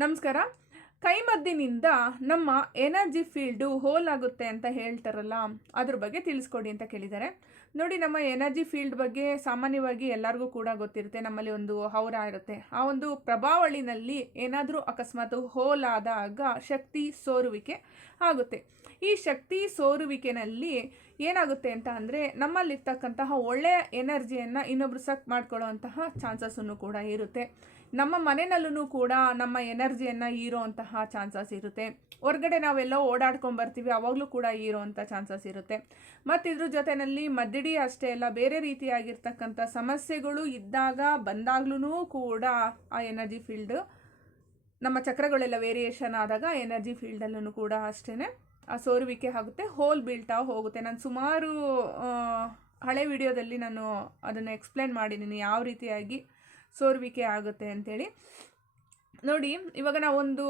ನಮಸ್ಕಾರ. ಕೈಮದ್ದಿನಿಂದ ನಮ್ಮ energy field hole ಆಗುತ್ತೆ ಅಂತ ಹೇಳ್ತಾರಲ್ಲ, ಅದ್ರ ಬಗ್ಗೆ ತಿಳಿಸ್ಕೊಡಿ ಅಂತ ಕೇಳಿದ್ದಾರೆ. ನೋಡಿ, ನಮ್ಮ ಎನರ್ಜಿ ಫೀಲ್ಡ್ ಬಗ್ಗೆ ಸಾಮಾನ್ಯವಾಗಿ ಎಲ್ಲರಿಗೂ ಕೂಡ ಗೊತ್ತಿರುತ್ತೆ, ನಮ್ಮಲ್ಲಿ ಒಂದು ಹೌರ ಇರುತ್ತೆ. ಆ ಒಂದು ಪ್ರಭಾವಳಿನಲ್ಲಿ ಏನಾದರೂ ಅಕಸ್ಮಾತ್ ಹೋಲ್ ಆದಾಗ ಶಕ್ತಿ ಸೋರುವಿಕೆ ಆಗುತ್ತೆ. ಈ ಶಕ್ತಿ ಸೋರುವಿಕೆನಲ್ಲಿ ಏನಾಗುತ್ತೆ ಅಂತ ಅಂದರೆ, ನಮ್ಮಲ್ಲಿರ್ತಕ್ಕಂತಹ ಒಳ್ಳೆಯ ಎನರ್ಜಿಯನ್ನು ಇನ್ನೊಬ್ರು ಸಕ್ ಮಾಡ್ಕೊಳ್ಳೋವಂತಹ ಚಾನ್ಸಸ್ಸನ್ನು ಕೂಡ ಇರುತ್ತೆ. ನಮ್ಮ ಮನೆಯಲ್ಲೂ ಕೂಡ ನಮ್ಮ ಎನರ್ಜಿಯನ್ನು ಹೀರೋವಂತಹ ಚಾನ್ಸಸ್ ಇರುತ್ತೆ. ಹೊರಗಡೆ ನಾವೆಲ್ಲೋ ಓಡಾಡ್ಕೊಂಡು ಬರ್ತೀವಿ ಅವಾಗಲೂ ಕೂಡ ಹೀರೋವಂಥ ಚಾನ್ಸಸ್ ಇರುತ್ತೆ. ಮತ್ತು ಇದ್ರ ಜೊತೆಯಲ್ಲಿ ಮದ್ದಿಡಿ ಅಷ್ಟೇ ಅಲ್ಲ, ಬೇರೆ ರೀತಿಯಾಗಿರ್ತಕ್ಕಂಥ ಸಮಸ್ಯೆಗಳು ಇದ್ದಾಗ ಬಂದಾಗ್ಲೂ ಕೂಡ ಆ ಎನರ್ಜಿ ಫೀಲ್ಡ್, ನಮ್ಮ ಚಕ್ರಗಳೆಲ್ಲ ವೇರಿಯೇಷನ್ ಆದಾಗ ಎನರ್ಜಿ ಫೀಲ್ಡಲ್ಲೂ ಕೂಡ ಅಷ್ಟೇ ಆ ಸೋರುವಿಕೆ ಆಗುತ್ತೆ, ಹೋಲ್ ಬೀಳ್ತಾ ಹೋಗುತ್ತೆ. ನಾನು ಸುಮಾರು ಹಳೆ ವಿಡಿಯೋದಲ್ಲಿ ನಾನು ಅದನ್ನು ಎಕ್ಸ್ಪ್ಲೇನ್ ಮಾಡಿದ್ದೀನಿ ಯಾವ ರೀತಿಯಾಗಿ ಸೋರುವಿಕೆ ಆಗುತ್ತೆ ಅಂಥೇಳಿ ನೋಡಿ, ಇವಾಗ ನಾವೊಂದು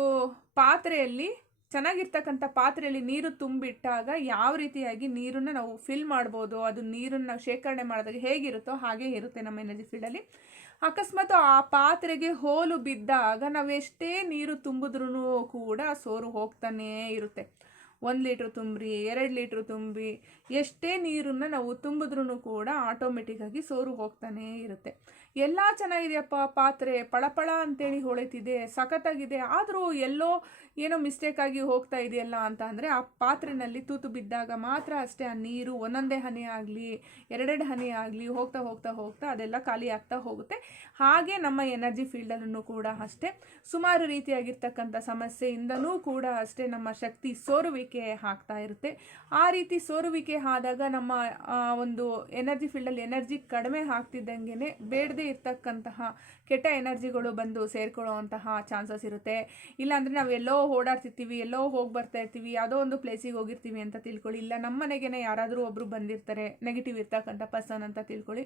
ಪಾತ್ರೆಯಲ್ಲಿ, ಚೆನ್ನಾಗಿರ್ತಕ್ಕಂಥ ಪಾತ್ರೆಯಲ್ಲಿ ನೀರು ತುಂಬಿಟ್ಟಾಗ ಯಾವ ರೀತಿಯಾಗಿ ನೀರನ್ನು ನಾವು ಫಿಲ್ ಮಾಡ್ಬೋದು, ಅದು ನೀರನ್ನು ನಾವು ಶೇಖರಣೆ ಮಾಡಿದಾಗ ಹೇಗಿರುತ್ತೋ ಹಾಗೆ ಇರುತ್ತೆ ನಮ್ಮ ಎನರ್ಜಿ ಫೀಲ್ಡಲ್ಲಿ ಅಕಸ್ಮಾತ್ ಆ ಪಾತ್ರೆಗೆ ಹೋಲು ಬಿದ್ದಾಗ ನಾವೆಷ್ಟೇ ನೀರು ತುಂಬಿದ್ರೂ ಕೂಡ ಸೋರು ಹೋಗ್ತಾನೇ ಇರುತ್ತೆ. ಒಂದು ಲೀಟ್ರ್ ತುಂಬ್ರಿ, ಎರಡು ಲೀಟ್ರ್ ತುಂಬಿ ಎಷ್ಟೇ ನೀರನ್ನು ನಾವು ತುಂಬಿದ್ರೂ ಕೂಡ ಆಟೋಮೆಟಿಕ್ಕಾಗಿ ಸೋರು ಹೋಗ್ತಾನೇ ಇರುತ್ತೆ. ಎಲ್ಲ ಚೆನ್ನಾಗಿದೆಯಪ್ಪ, ಪಾತ್ರೆ ಪಳಪಳ ಅಂತೇಳಿ ಹೊಳಿತಿದೆ, ಸಖತ್ತಾಗಿದೆ, ಆದರೂ ಎಲ್ಲೋ ಏನೋ ಮಿಸ್ಟೇಕ್ ಆಗಿ ಹೋಗ್ತಾ ಇದೆಯಲ್ಲ ಅಂತ ಅಂದರೆ ಆ ಪಾತ್ರೆನಲ್ಲಿ ತೂತು ಬಿದ್ದಾಗ ಮಾತ್ರ ಅಷ್ಟೇ ಆ ನೀರು, ಒಂದೊಂದೇ ಹನಿ ಆಗಲಿ, ಎರಡೆರಡು ಹನಿ ಆಗಲಿ ಹೋಗ್ತಾ ಹೋಗ್ತಾ ಹೋಗ್ತಾ ಅದೆಲ್ಲ ಖಾಲಿ ಆಗ್ತಾ ಹೋಗುತ್ತೆ. ಹಾಗೆ ನಮ್ಮ ಎನರ್ಜಿ ಫೀಲ್ಡಲ್ಲೂ ಕೂಡ ಅಷ್ಟೇ. ಸುಮಾರು ರೀತಿಯಾಗಿರ್ತಕ್ಕಂಥ ಸಮಸ್ಯೆಯಿಂದನೂ ಕೂಡ ಅಷ್ಟೇ ನಮ್ಮ ಶಕ್ತಿ ಸೋರುವಿಕೆ ಆಗ್ತಾ ಇರುತ್ತೆ. ಆ ರೀತಿ ಸೋರುವಿಕೆ ಆದಾಗ ನಮ್ಮ ಒಂದು ಎನರ್ಜಿ ಫೀಲ್ಡಲ್ಲಿ ಎನರ್ಜಿ ಕಡಿಮೆ ಆಗ್ತಿದ್ದಂಗೆ ಬೇಡದೇ ಇರ್ತಕ್ಕಂತಹ ಕೆಟ್ಟ ಎನರ್ಜಿಗಳು ಬಂದು ಸೇರ್ಕೊಳ್ಳೋವಂತಹ ಚಾನ್ಸಸ್ ಇರುತ್ತೆ. ಇಲ್ಲಾಂದರೆ ನಾವು ಎಲ್ಲೋ ಓಡಾಡ್ತಿರ್ತೀವಿ ಎಲ್ಲೋ ಹೋಗಿ ಬರ್ತಾ ಇರ್ತೀವಿ ಯಾವುದೋ ಒಂದು ಪ್ಲೇಸಿಗೆ ಹೋಗಿರ್ತೀವಿ ಅಂತ ತಿಳ್ಕೊಳ್ಳಿ. ಇಲ್ಲ ನಮ್ಮ ಮನೆಗೇನೆ ಯಾರಾದರೂ ಒಬ್ಬರು ಬಂದಿರ್ತಾರೆ ನೆಗೆಟಿವ್ ಇರ್ತಕ್ಕಂಥ ಪರ್ಸನ್ ಅಂತ ತಿಳ್ಕೊಳ್ಳಿ.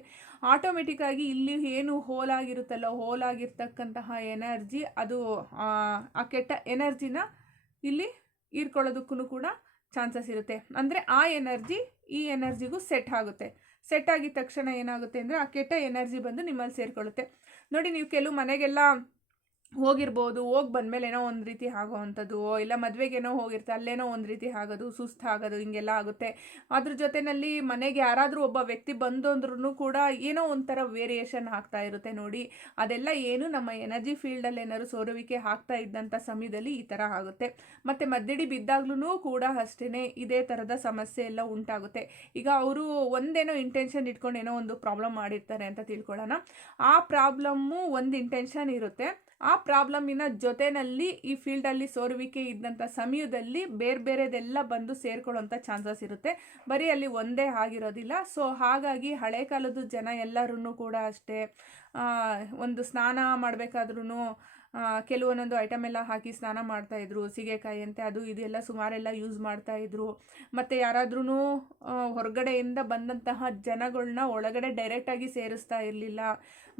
ಆಟೋಮೆಟಿಕ್ಕಾಗಿ ಇಲ್ಲಿ ಏನು ಹೋಲಾಗಿರುತ್ತಲ್ಲ ಹೋಲಾಗಿರ್ತಕ್ಕಂತಹ ಎನರ್ಜಿ ಅದು ಆ, ಕೆಟ್ಟ ಎನರ್ಜಿನ ಇಲ್ಲಿ ಹೀರ್ಕೊಳ್ಳೋದಕ್ಕೂ ಕೂಡ ಚಾನ್ಸಸ್ ಇರುತ್ತೆ. ಅಂದರೆ ಆ ಎನರ್ಜಿ ಈ ಎನರ್ಜಿಗೂ ಸೆಟ್ ಆಗುತ್ತೆ. ಸೆಟ್ ಆಗಿದ ತಕ್ಷಣ ಏನಾಗುತ್ತೆ ಅಂದರೆ ಆ ಕೆಟ್ಟ ಎನರ್ಜಿ ಬಂದು ನಿಮ್ಮಲ್ಲಿ ಸೇರಿಕೊಳ್ಳುತ್ತೆ. ನೋಡಿ ನೀವು ಕೆಲವು ಮನೆಗೆಲ್ಲ ಹೋಗಿರ್ಬೋದು, ಹೋಗಿ ಬಂದಮೇಲೆ ಏನೋ ಒಂದು ರೀತಿ ಆಗೋ ಅಂಥದ್ದು ಇಲ್ಲ ಮದುವೆಗೇನೋ ಹೋಗಿರ್ತಾರೆ ಅಲ್ಲೇನೋ ಒಂದು ರೀತಿ ಆಗೋದು ಸುಸ್ತಾಗೋದು ಹಿಂಗೆಲ್ಲ ಆಗುತ್ತೆ. ಅದ್ರ ಜೊತೆಯಲ್ಲಿ ಮನೆಗೆ ಯಾರಾದರೂ ಒಬ್ಬ ವ್ಯಕ್ತಿ ಬಂದು ಅಂದ್ರೂ ಕೂಡ ಏನೋ ಒಂಥರ ವೇರಿಯೇಷನ್ ಆಗ್ತಾ ಇರುತ್ತೆ ನೋಡಿ. ಅದೆಲ್ಲ ಏನು ನಮ್ಮ ಎನರ್ಜಿ ಫೀಲ್ಡಲ್ಲಿ ಏನಾದ್ರು ಸೋರುವಿಕೆ ಆಗ್ತಾ ಇದ್ದಂಥ ಸಮಯದಲ್ಲಿ ಈ ಥರ ಆಗುತ್ತೆ. ಮತ್ತು ಮದ್ದಿಡಿ ಬಿದ್ದಾಗ್ಲೂ ಕೂಡ ಅಷ್ಟೇ ಇದೇ ಥರದ ಸಮಸ್ಯೆ ಎಲ್ಲ ಉಂಟಾಗುತ್ತೆ. ಈಗ ಅವರು ಒಂದೇನೋ ಇಂಟೆನ್ಷನ್ ಇಟ್ಕೊಂಡು ಏನೋ ಒಂದು ಪ್ರಾಬ್ಲಮ್ ಮಾಡಿರ್ತಾರೆ ಅಂತ ತಿಳ್ಕೊಳ್ಳೋಣ. ಆ ಪ್ರಾಬ್ಲಮ್ಮು ಒಂದು ಇಂಟೆನ್ಷನ್ ಇರುತ್ತೆ. ಆ ಪ್ರಾಬ್ಲಮ್ಮಿನ ಜೊತೆಯಲ್ಲಿ ಈ ಫೀಲ್ಡಲ್ಲಿ ಸೋರುವಿಕೆ ಇದ್ದಂಥ ಸಮಯದಲ್ಲಿ ಬೇರೆ ಬೇರೆದೆಲ್ಲ ಬಂದು ಸೇರ್ಕೊಳ್ಳೋಂಥ ಚಾನ್ಸಸ್ ಇರುತ್ತೆ. ಬರೀ ಅಲ್ಲಿ ಒಂದೇ ಆಗಿರೋದಿಲ್ಲ. ಸೊ, ಹಾಗಾಗಿ ಹಳೆ ಕಾಲದ ಜನ ಎಲ್ಲರೂ ಕೂಡ ಅಷ್ಟೇ ಒಂದು ಸ್ನಾನ ಮಾಡಬೇಕಾದ್ರೂ ಕೆಲವೊಂದೊಂದು ಐಟಮ್ ಎಲ್ಲ ಹಾಕಿ ಸ್ನಾನ ಮಾಡ್ತಾಯಿದ್ರು ಸೀಗೆಕಾಯಿ ಅಂತೆ ಅದು ಇದೆಲ್ಲ ಸುಮಾರೆಲ್ಲ ಯೂಸ್ ಮಾಡ್ತಾಯಿದ್ರು ಮತ್ತು ಯಾರಾದ್ರೂ ಹೊರಗಡೆಯಿಂದ ಬಂದಂತಹ ಜನಗಳನ್ನ ಒಳಗಡೆ ಡೈರೆಕ್ಟಾಗಿ ಸೇರಿಸ್ತಾ ಇರಲಿಲ್ಲ.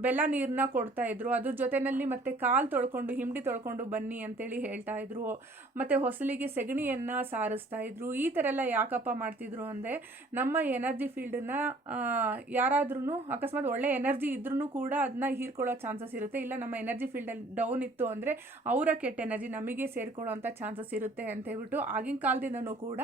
ಬೆಲ್ಲ ನೀರನ್ನ ಕೊಡ್ತಾ ಇದ್ರು. ಅದ್ರ ಜೊತೆಯಲ್ಲಿ ಮತ್ತೆ ಕಾಲು ತೊಳ್ಕೊಂಡು, ಹಿಂಡಿ ತೊಳ್ಕೊಂಡು ಬನ್ನಿ ಅಂತೇಳಿ ಹೇಳ್ತಾ ಇದ್ರು. ಮತ್ತು ಹೊಸಲಿಗೆ ಸೆಗಣಿಯನ್ನು ಸಾರಿಸ್ತಾ ಇದ್ರು. ಈ ಥರ ಎಲ್ಲ ಯಾಕಪ್ಪ ಮಾಡ್ತಿದ್ರು ಅಂದರೆ, ನಮ್ಮ ಎನರ್ಜಿ ಫೀಲ್ಡನ್ನ ಯಾರಾದ್ರೂ ಅಕಸ್ಮಾತ್ ಒಳ್ಳೆ ಎನರ್ಜಿ ಇದ್ರೂ ಕೂಡ ಅದನ್ನ ಹೀರ್ಕೊಳ್ಳೋ ಚಾನ್ಸಸ್ ಇರುತ್ತೆ. ಇಲ್ಲ, ನಮ್ಮ ಎನರ್ಜಿ ಫೀಲ್ಡಲ್ಲಿ ಡೌನ್ ಇತ್ತು ಅಂದರೆ ಅವರ ಕೆಟ್ಟ ಎನರ್ಜಿ ನಮಗೆ ಸೇರ್ಕೊಳ್ಳೋಂಥ ಚಾನ್ಸಸ್ ಇರುತ್ತೆ ಅಂತ ಹೇಳ್ಬಿಟ್ಟು ಆಗಿನ ಕಾಲದಿಂದನೂ ಕೂಡ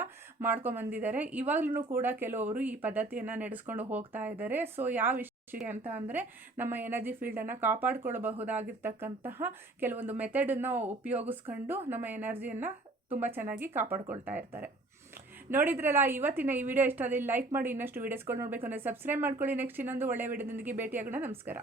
ಮಾಡ್ಕೊಂಬಂದಿದ್ದಾರೆ ಇವಾಗಲೂ ಕೂಡ ಕೆಲವರು ಈ ಪದ್ಧತಿಯನ್ನು ನಡೆಸ್ಕೊಂಡು ಹೋಗ್ತಾ ಇದ್ದಾರೆ. ಸೊ ಯಾವ ವಿಷಯ ಅಂತ ಅಂದರೆ ನಮ್ಮ ಎನರ್ಜಿ ಫೀಲ್ಡನ್ನು ಕಾಪಾಡ್ಕೊಳ್ಬಹುದಾಗಿರ್ತಕ್ಕಂತಹ ಕೆಲವೊಂದು ಮೆಥಡನ್ನು ಉಪಯೋಗಿಸ್ಕೊಂಡು ನಮ್ಮ ಎನರ್ಜಿಯನ್ನು ತುಂಬ ಚೆನ್ನಾಗಿ ಕಾಪಾಡ್ಕೊಳ್ತಾ ಇರ್ತಾರೆ. ನೋಡಿದ್ರಲ್ಲ, ಇವತ್ತಿನ ಈ ವಿಡಿಯೋ ಇಷ್ಟ ಆದರೆ ಲೈಕ್ ಮಾಡಿ, ಇನ್ನಷ್ಟು ವೀಡಿಯೋಸ್ಗಳು ನೋಡಬೇಕು ಅಂದರೆ ಸಬ್ಸ್ಕ್ರೈಬ್ ಮಾಡ್ಕೊಳ್ಳಿ. ನೆಕ್ಸ್ಟ್ ಇನ್ನೊಂದು ಒಳ್ಳೆಯ ವಿಡಿಯೋದೊಂದಿಗೆ ಭೇಟಿಯಾಗೋಣ. ನಮಸ್ಕಾರ.